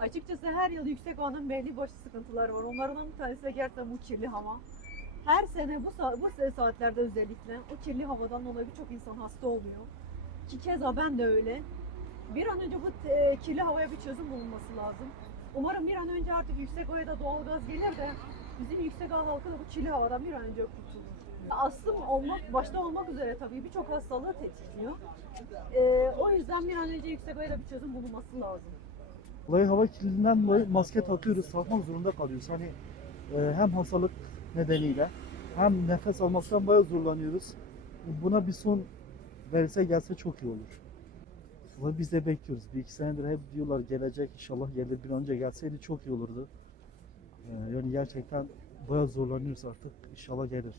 Açıkçası her yıl yüksek havanın belli başlı sıkıntıları var. Onlardan bir tanesi de gerçekten bu kirli hava. Her sene bu, bu saatlerde özellikle o kirli havadan dolayı birçok insan hasta oluyor. Ki keza ben de öyle. Bir an önce bu e, kirli havaya bir çözüm bulunması lazım. Umarım bir an önce artık yüksek havaya da doğalgaz gelir de bizim yüksek hava halkı da bu kirli havadan bir an önce kurtulur. Astım olmak, başta olmak üzere tabii birçok hastalığı tetikliyor. E, o yüzden bir an önce yüksek havaya da bir çözüm bulunması lazım. Dolayı hava kirliliğinden dolayı maske takıyoruz, takmak zorunda kalıyoruz. Hani e, hem hastalık nedeniyle hem nefes almaktan bayağı zorlanıyoruz. Buna bir son verirse gelse çok iyi olur. Ve biz de bekliyoruz. Bir iki senedir hep diyorlar gelecek inşallah gelir bir önce gelseydi çok iyi olurdu. E, yani gerçekten bayağı zorlanıyoruz artık. İnşallah gelir.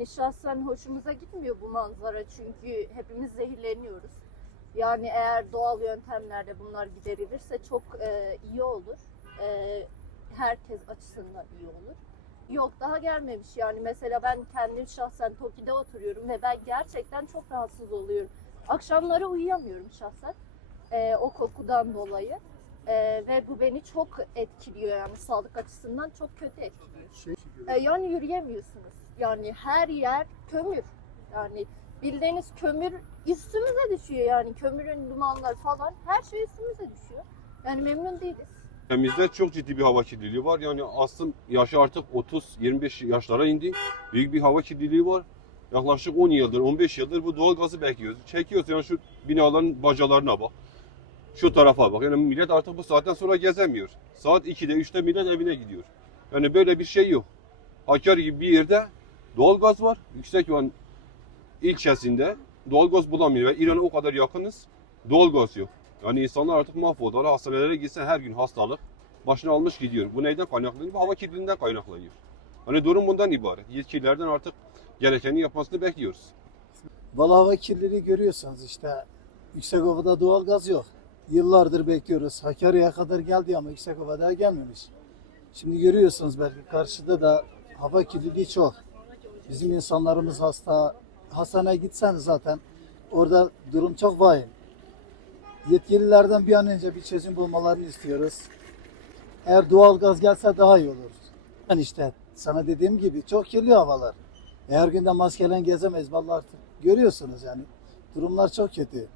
E, Şahsen hoşumuza gitmiyor bu manzara çünkü hepimiz zehirleniyoruz. Yani eğer doğal yöntemlerle bunlar giderilirse çok e, iyi olur. E, herkes açısından iyi olur. Yok daha gelmemiş yani mesela ben kendim şahsen Toki'de oturuyorum ve ben gerçekten çok rahatsız oluyorum. Akşamları uyuyamıyorum şahsen e, o kokudan dolayı. E, ve bu beni çok etkiliyor yani sağlık açısından çok kötü etkiliyor. E, yani yürüyemiyorsunuz. Yani her yer kömür. Yani bildiğiniz kömür üstümüze düşüyor yani kömürün dumanlar falan her şey üstümüze düşüyor. Yani memnun değiliz. Ülkemizde çok ciddi bir hava kirliliği var. Yani aslım yaşı artık 30-25 yaşlara indi. Büyük bir hava kirliliği var. Yaklaşık 10 yıldır, 15 yıldır bu doğal gazı bekliyoruz. Çekiyoruz yani şu binaların bacalarına bak. Şu tarafa bak. Yani millet artık bu saatten sonra gezemiyor. Saat 2'de, 3'te millet evine gidiyor. Yani böyle bir şey yok. Hakkari gibi bir yerde doğal gaz var. Yüksekvan ilçesinde doğal gaz bulamıyor. Ve İran'a o kadar yakınız. Doğal gaz yok. Yani insanlar artık mahvoldu. Hala hastanelere gitsen her gün hastalık başını almış gidiyor. Bu neyden kaynaklanıyor? Bu hava kirliliğinden kaynaklanıyor. Hani durum bundan ibaret. Yetkililerden artık gerekeni yapmasını bekliyoruz. Valla hava kirliliği görüyorsunuz işte. Yüksekova'da doğal gaz yok. Yıllardır bekliyoruz. Hakkari'ye kadar geldi ama Yüksekova'da gelmemiş. Şimdi görüyorsunuz belki karşıda da hava kirliliği çok. Bizim insanlarımız hasta. Hastaneye gitsen zaten orada durum çok vahim. Yetkililerden bir an önce bir çözüm bulmalarını istiyoruz. Eğer doğal gaz gelse daha iyi olur. Yani işte sana dediğim gibi çok kirli havalar. Her gün de maskeyle gezemeyiz vallahi artık. Görüyorsunuz yani. Durumlar çok kötü.